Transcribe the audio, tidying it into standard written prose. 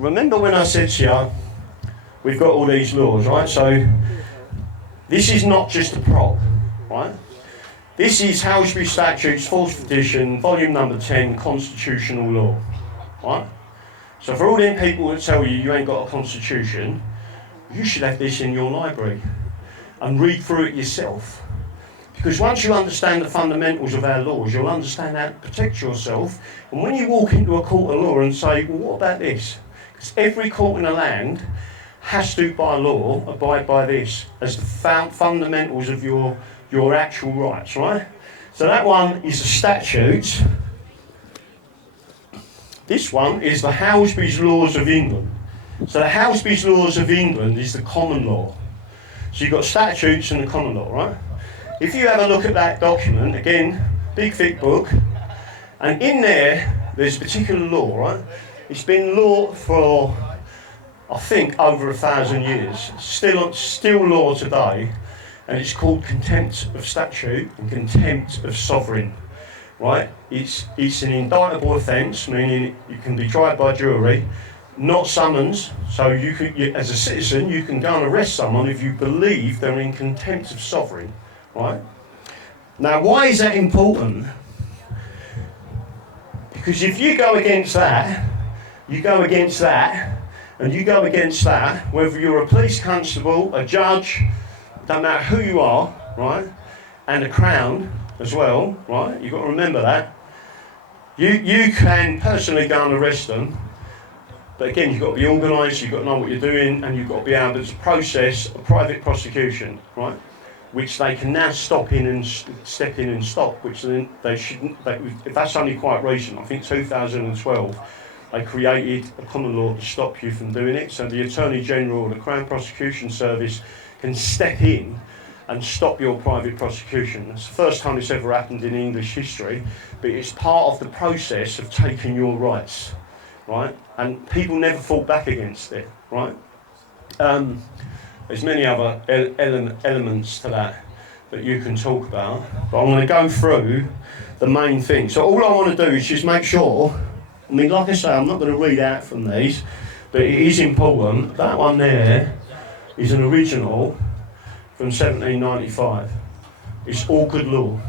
remember when I said to you, we've got all these laws, right? So this is not just a prop, right? This is Halsbury Statutes, 4th edition, volume number 10, constitutional law, right? So for all them people that tell you you ain't got a constitution, you should have this in your library and read through it yourself. Because once you understand the fundamentals of our laws, you'll understand how to protect yourself. And when you walk into a court of law and say, well, what about this? Because every court in the land has to, by law, abide by this as the fundamentals of your actual rights, right? So that one is the statutes. This one is the Halsbury's Laws of England. So the Halsbury's Laws of England is the common law. So you've got statutes and the common law, right? If you have a look at that document, again, big thick book, and in there, there's a particular law, right? It's been law for, I think, over 1,000 years. Still law today, and it's called contempt of statute and contempt of sovereign, right? It's an indictable offence, meaning you can be tried by jury, not summons. So you, as a citizen, you can go and arrest someone if you believe they're in contempt of sovereign, right? Now, why is that important? Because if you go against that, you go against that, and you go against that, whether you're a police constable, a judge, don't matter who you are, right? And a crown as well, right? You've got to remember that. You can personally go and arrest them, but again, you've got to be organised, you've got to know what you're doing, and you've got to be able to process a private prosecution, right? Which they can now step in and stop, which they shouldn't. That's only quite recent. I think 2012, they created a common law to stop you from doing it. So the Attorney General or the Crown Prosecution Service can step in and stop your private prosecution. It's the first time it's ever happened in English history, but it's part of the process of taking your rights, right? And people never fought back against it, right? There's many other elements to that you can talk about, but I'm going to go through the main thing. So all I want to do is just make sure, I mean, like I say, I'm not going to read out from these, but it is important. That one there is an original from 1795. It's all good law.